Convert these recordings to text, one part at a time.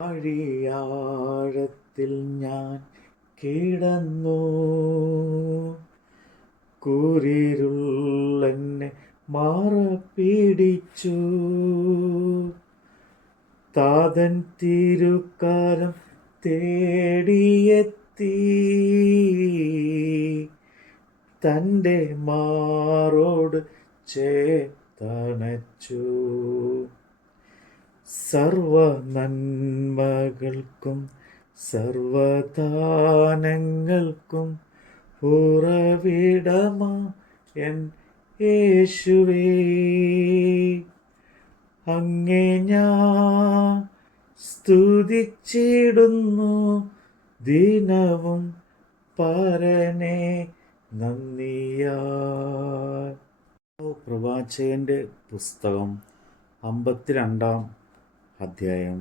ആഴിയാഴത്തിൽ ഞാൻ കിടന്നു, കൂരിരുളെന്നെ മാറപ്പിടിച്ചു. താതൻ തിരുക്കാരം തേടിയെത്തി, തൻ്റെ മാറോട് ചേർത്തണച്ചു. സർവ നന്മകൾക്കും സർവദാനങ്ങൾക്കും ഉറവിടമാ എൻ യേശുവേ, അങ്ങേ ഞാൻ സ്തുതിച്ചിടുന്നു ദിനവും പരനെ നന്ദിയാൽ. പ്രവാചകന്റെ പുസ്തകം 52-ാം അധ്യായം.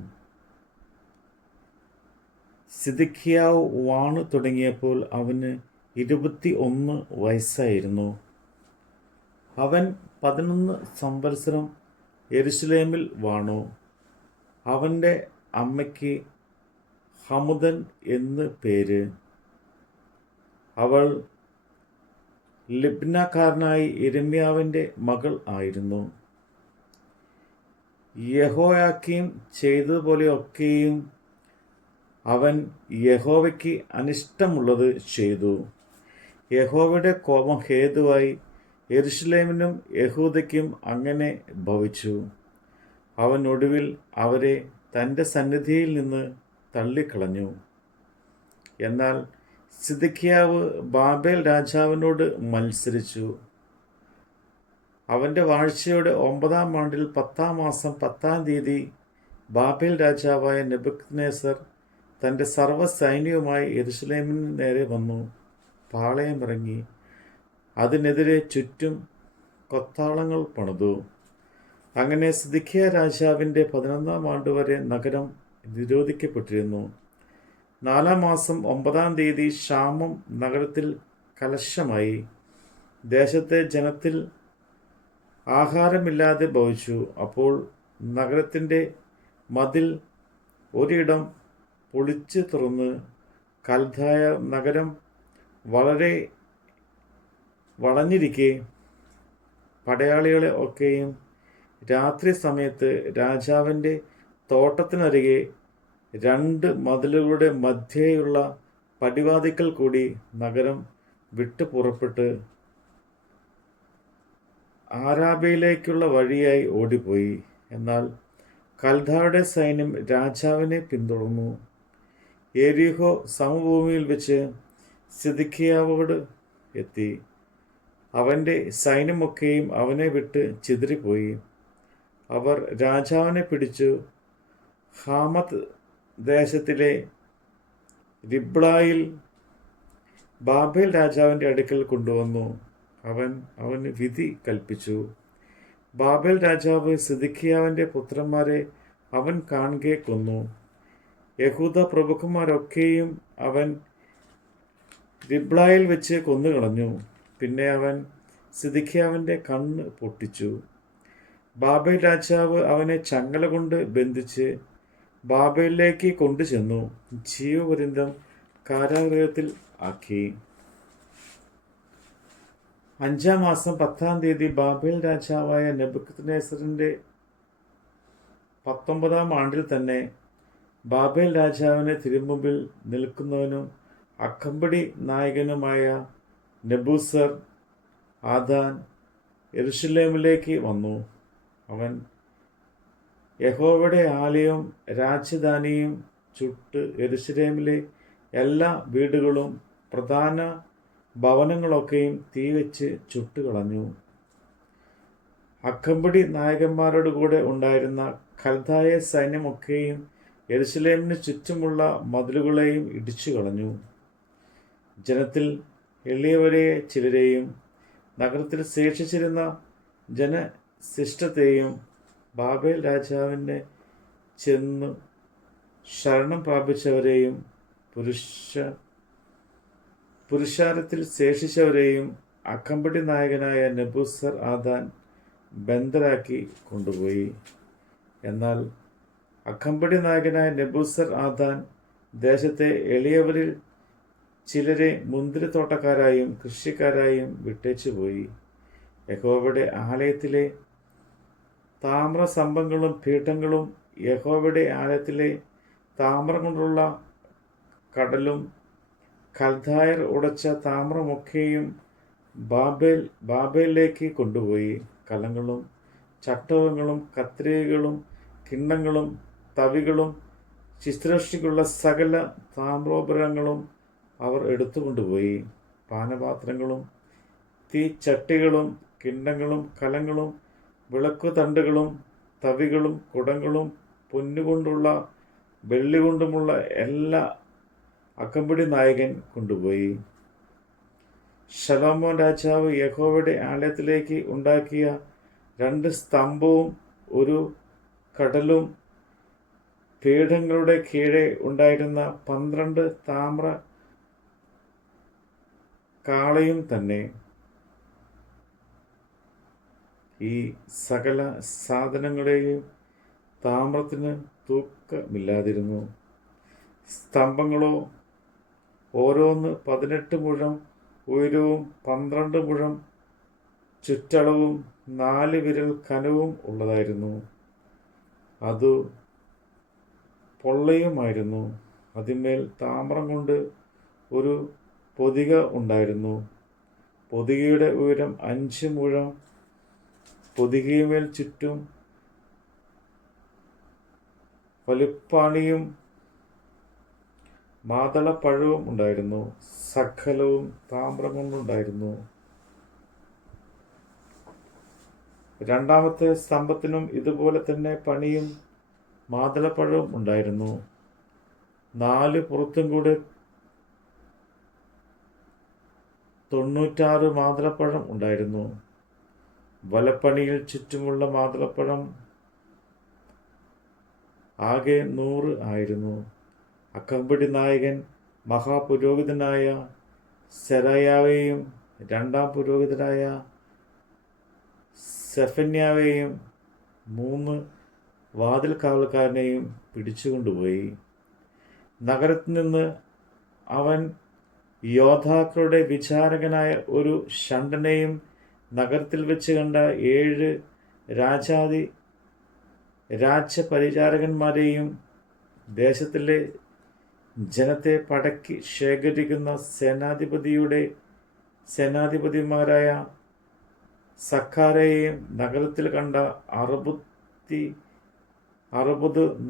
സിദെക്കീയാവ് വാണു തുടങ്ങിയപ്പോൾ അവന് 21 വയസ്സായിരുന്നു. അവൻ 11 സംവത്സരം യെരുശലേമിൽ വാണു. അവൻ്റെ അമ്മയ്ക്ക് ഹമുദൻ എന്ന് പേര്. അവൾ ലിബ്നക്കാരനായ യിരെമ്യാവിൻ്റെ മകൾ ആയിരുന്നു. യെഹോയാക്കീം ചെയ്തതുപോലെയൊക്കെയും അവൻ യഹോവയ്ക്ക് അനിഷ്ടമുള്ളത് ചെയ്തു. യഹോവയുടെ കോപം ഹേതുവായി യെരുശലേമിനും യെഹൂദയ്ക്കും അങ്ങനെ ഭവിച്ചു. അവൻ ഒടുവിൽ അവരെ തൻ്റെ സന്നിധിയിൽ നിന്ന് തള്ളിക്കളഞ്ഞു. എന്നാൽ സിദെക്കീയാവ് ബാബേൽ രാജാവിനോട് മത്സരിച്ചു. അവൻ്റെ വാഴ്ചയുടെ 9-ാം ആണ്ടിൽ 10-ാം മാസം 10-ാം തീയതി ബാബേൽ രാജാവായ നെബൂഖദ്നേസർ തൻ്റെ സർവ്വസൈന്യവുമായി യെരുശലേമിന് നേരെ വന്നു പാളയമിറങ്ങി അതിനെതിരെ ചുറ്റും കൊത്താളങ്ങൾ പണിതു. അങ്ങനെ സിദെക്കീയ രാജാവിൻ്റെ 11-ാം ആണ്ട് വരെ നഗരം നിരോധിക്കപ്പെട്ടിരുന്നു. 4-ാം മാസം 9-ാം തീയതി ക്ഷാമം നഗരത്തിൽ കലശമായി. ദേശത്തെ ജനത്തിൽ ആഹാരമില്ലാതെ ഭവിച്ചു. അപ്പോൾ നഗരത്തിൻ്റെ മതിൽ ഒരിടം പൊളിച്ചു തുറന്ന് കൽദായ നഗരം വളരെ വളഞ്ഞിരിക്കെ പടയാളികളെ ഒക്കെയും രാത്രി സമയത്ത് രാജാവിൻ്റെ തോട്ടത്തിനരികെ 2 മതിലുകളുടെ മധ്യേയുള്ള പടിവാതിക്കൽ കൂടി നഗരം വിട്ടു പുറപ്പെട്ട് ആരാബയിലേക്കുള്ള വഴിയായി ഓടിപ്പോയി. എന്നാൽ കൽദായുടെ സൈന്യം രാജാവിനെ പിന്തുടർന്നു. യെരിഹോ സമഭൂമിയിൽ വെച്ച് സിദെക്കീയാവോട് എത്തി. അവൻ്റെ സൈന്യമൊക്കെയും അവനെ വിട്ട് ചിതറിപ്പോയി. അവർ രാജാവിനെ പിടിച്ചു ഹാമത്ത് ദേശത്തിലെ റിബ്ളയിൽ ബാബേൽ രാജാവിൻ്റെ അടുക്കൽ കൊണ്ടുവന്നു. അവന് വിധി കൽപ്പിച്ചു. ബാബേൽ രാജാവ് സിദെക്കീയാവിൻ്റെ പുത്രന്മാരെ അവൻ കാണെ കൊന്നു. യഹൂദ പ്രഭുക്കന്മാരൊക്കെയും അവൻ റിബ്ളയിൽ വെച്ച് കൊന്നുകളഞ്ഞു. പിന്നെ അവൻ സിദെക്കീയാവിൻ്റെ കണ്ണ് പൊട്ടിച്ചു. ബാബേൽ രാജാവ് അവനെ ചങ്ങല കൊണ്ട് ബന്ധിച്ച് ബാബേലിലേക്ക് കൊണ്ടുചെന്നു ജീവപര്യന്തം കാരാഗൃഹത്തിൽ ആക്കി. 5-ാം മാസം 10-ാം തീയതി ബാബേൽ രാജാവായ നെബൂഖദ്നേസറിൻ്റെ 19-ാം ആണ്ടിൽ തന്നെ ബാബേൽ രാജാവിന് തിരുമുമ്പിൽ നിൽക്കുന്നവനും അകമ്പടി നായകനുമായ നെബൂസർ ആദാൻ യെരുശലേമിലേക്ക് വന്നു. അവൻ യഹോവയുടെ ആലയവും രാജധാനിയും ചുട്ട് യെരുശലേമിലെ എല്ലാ വീടുകളും പ്രധാന ഭവനങ്ങളൊക്കെയും തീവെച്ച് ചുട്ടുകളഞ്ഞു. അകമ്പടി നായകന്മാരോട് കൂടെ ഉണ്ടായിരുന്ന കൽദായ സൈന്യമൊക്കെയും യെരുശലേമിന് ചുറ്റുമുള്ള മതിലുകളെയും ഇടിച്ചു കളഞ്ഞു. ജനത്തിൽ എളിയവരെ ചിലരെയും നഗരത്തിൽ ശേഷിച്ചിരുന്ന ജനശിഷ്ടത്തെയും ബാബേൽ രാജാവിനെ ചെന്ന് ശരണം പ്രാപിച്ചവരെയും പുരുഷാരത്തിൽ ശേഷിച്ചവരെയും അകമ്പടി നായകനായ നെബൂസർ ആദാൻ ബന്ദരാക്കി കൊണ്ടുപോയി. എന്നാൽ അകമ്പടി നായകനായ നെബൂസർ ആദാൻ ദേശത്തെ എളിയവരിൽ ചിലരെ മുന്തിരിത്തോട്ടക്കാരായും കൃഷിക്കാരായും വിട്ടേച്ചുപോയി. യഹോവയുടെ ആലയത്തിലെ താമ്രസ്തംഭങ്ങളും പീഠങ്ങളും യഹോവയുടെ ആലയത്തിലെ താമ്രം കൊണ്ടുള്ള കടലും കൽദായർ ഉടച്ച താമ്രമൊക്കെയും ബാബേലിലേക്ക് കൊണ്ടുപോയി. കലങ്ങളും ചട്ടകങ്ങളും കത്രികകളും കിണ്ണങ്ങളും തവികളും ശുശ്രൂഷയ്ക്കുള്ള സകല താമ്രോപകരണങ്ങളും അവർ എടുത്തുകൊണ്ടുപോയി. പാനപാത്രങ്ങളും തീച്ചട്ടികളും കിണ്ണങ്ങളും കലങ്ങളും വിളക്കുതണ്ടുകളും തവികളും കുടങ്ങളും പൊന്നുകൊണ്ടുള്ള വെള്ളികൊണ്ടുമുള്ള എല്ലാ അകമ്പടി നായകൻ കൊണ്ടുപോയി. ശലോമോൻ രാജാവ് യഹോവയുടെ ആലയത്തിലേക്ക് ഉണ്ടാക്കിയ 2 സ്തംഭവും ഒരു കടലും പീഠങ്ങളുടെ കീഴെ ഉണ്ടായിരുന്ന 12 താമ്ര കാളയും തന്നെ. ഈ സകല സാധനങ്ങളെയും താമ്രത്തിന് തൂക്കമില്ലാതിരുന്നു. സ്തംഭങ്ങളോ ഓരോന്ന് 18 മുഴം ഉയരവും 12 മുഴം ചുറ്റളവും 4 വിരൽ കനവും ഉള്ളതായിരുന്നു. അതു പൊള്ളയുമായിരുന്നു. അതിന്മേൽ താമ്രം കൊണ്ട് ഒരു പൊതിക ഉണ്ടായിരുന്നു. പൊതികയുടെ ഉയരം 5 മുഴം. പൊതികയുമേൽ ചുറ്റും വലിപ്പാണിയും മാതളപ്പഴവും ഉണ്ടായിരുന്നു. സകലവും താമ്രം കൊണ്ടുണ്ടായിരുന്നു. 2-ാമത്തെ സ്തംഭത്തിനും ഇതുപോലെ തന്നെ പണിയും മാതളപ്പഴവും ഉണ്ടായിരുന്നു. 4 പുറത്തും കൂടെ 96 മാതളപ്പഴം ഉണ്ടായിരുന്നു. വലപ്പണിയിൽ ചുറ്റുമുള്ള മാതളപ്പഴം ആകെ 100 ആയിരുന്നു. അകമ്പടി നായകൻ മഹാപുരോഹിതനായ സെരായാവെയും 2-ാം പുരോഹിതനായ സെഫന്യാവെയും 3 വാതിൽ കാവൽക്കാരനെയും പിടിച്ചുകൊണ്ടുപോയി. നഗരത്തിൽ നിന്ന് അവൻ യോദ്ധാക്കളുടെ വിചാരകനായ ഒരു ഷണ്ഡനെയും നഗരത്തിൽ വെച്ച് കണ്ട 7 രാജപരിചാരകന്മാരെയും ദേശത്തിലെ ജനത്തെ പടക്കി ശേഖരിക്കുന്ന സേനാധിപതിമാരായ സക്കാരെയും നഗരത്തിൽ കണ്ട 60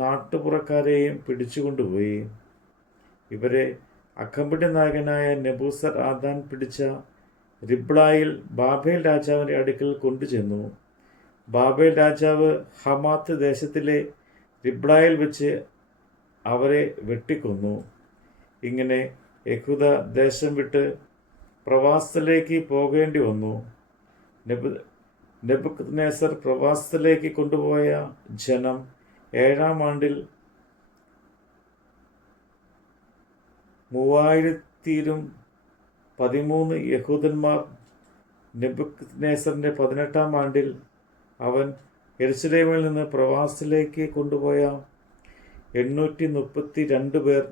നാട്ടുപുറക്കാരെയും പിടിച്ചുകൊണ്ടുപോയി. ഇവരെ അകമ്പടി നായകനായ നെബൂസർ ആദാൻ പിടിച്ച റിബ്ളായിൽ ബാബേൽ രാജാവിൻ്റെ അടുക്കൽ കൊണ്ടുചെന്നു. ബാബേൽ രാജാവ് ഹമാത്ത് ദേശത്തിലെ റിബ്ളായിൽ വെച്ച് അവരെ വെട്ടിക്കൊന്നു. ഇങ്ങനെ യഹൂദ ദേശം വിട്ട് പ്രവാസത്തിലേക്ക് പോകേണ്ടി വന്നു. നെബൂഖദ്നേസർ പ്രവാസത്തിലേക്ക് കൊണ്ടുപോയ ജനം 7-ാം ആണ്ടിൽ 3013 യഹൂദന്മാർ. നെബൂഖദ്നേസറിൻ്റെ 18-ാം ആണ്ടിൽ അവൻ യെരുശലേമിൽ നിന്ന് പ്രവാസത്തിലേക്ക് കൊണ്ടുപോയ 832 പേർ.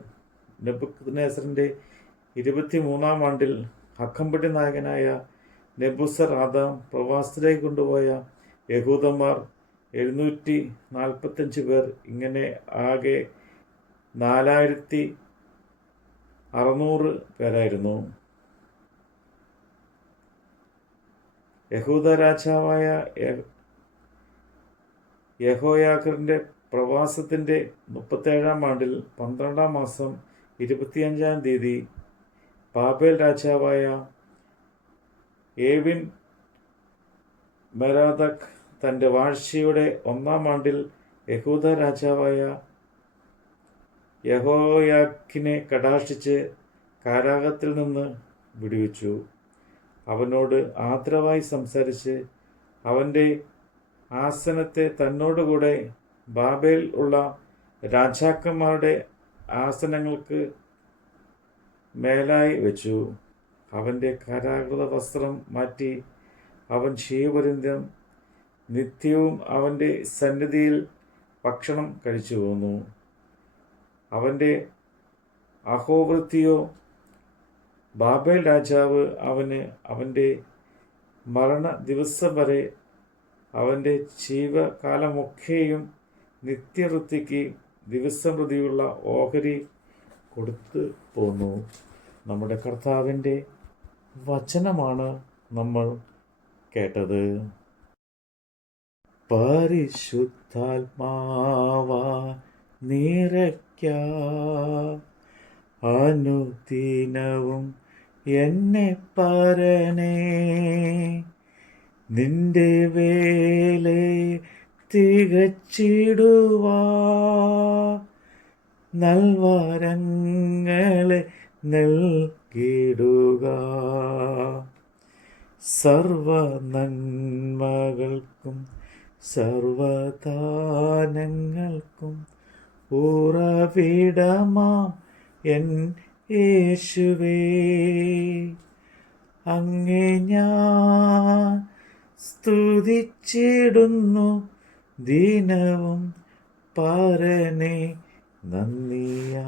നെബൂഖദ്നേസറിൻ്റെ 23-ാം ആണ്ടിൽ അകമ്പടി നായകനായ നെബൂസർ ആദാൻ പ്രവാസത്തിലേക്ക് കൊണ്ടുപോയ യഹൂദന്മാർ 745 പേർ. ഇങ്ങനെ ആകെ 4600 പേരായിരുന്നു. യഹൂദ രാജാവായ യഹോയാക്കറിൻ്റെ പ്രവാസത്തിൻ്റെ 37-ാം ആണ്ടിൽ 12-ാം മാസം 25-ാം തീയതി ബാബേൽ രാജാവായ ഏവിൻ മെരോദക് തൻ്റെ വാഴ്ചയുടെ 1-ാം ആണ്ടിൽ യഹൂദ രാജാവായ യഹോയാക്കിനെ കടാക്ഷിച്ച് കാരാഗൃഹത്തിൽ നിന്ന് വിടുവിച്ചു. അവനോട് ആദരവായി സംസാരിച്ച് അവൻ്റെ ആസനത്തെ തന്നോടുകൂടെ ബാബേൽ ഉള്ള രാജാക്കന്മാരുടെ ആസനങ്ങൾക്ക് മേലായി വെച്ചു. അവൻ്റെ കാരാഗൃഹ വസ്ത്രം മാറ്റി അവൻ ജീവപര്യന്തം നിത്യവും അവൻ്റെ സന്നിധിയിൽ ഭക്ഷണം കഴിച്ചു പോന്നു. അവൻ്റെ അഹോവൃത്തിയോ ബാബേൽ രാജാവ് അവന് അവൻ്റെ മരണ ദിവസം വരെ അവൻ്റെ ജീവകാലമൊക്കെയും നിത്യവൃത്തിക്ക് ദിവസം പ്രതിയുള്ള ഓഹരി കൊടുത്തു പോന്നു. നമ്മുടെ കർത്താവിൻ്റെ വചനമാണ് നമ്മൾ കേട്ടത്. പരിശുദ്ധാത്മാവ നിറയ്ക്ക അനുദിനവും എന്നെ പരനേ, നിന്റെ വേലയെ തികച്ചിടുവാ നൽവരങ്ങളെ നൽകിടുക. സർവ നന്മകൾക്കും സർവദാനങ്ങൾക്കും ഉറവിടമാം എൻ യേശുവേ, അങ്ങേ ഞാൻ സ്തുതിച്ചിടുന്നു ദിനവും പരനേ നന്ദിയാൽ.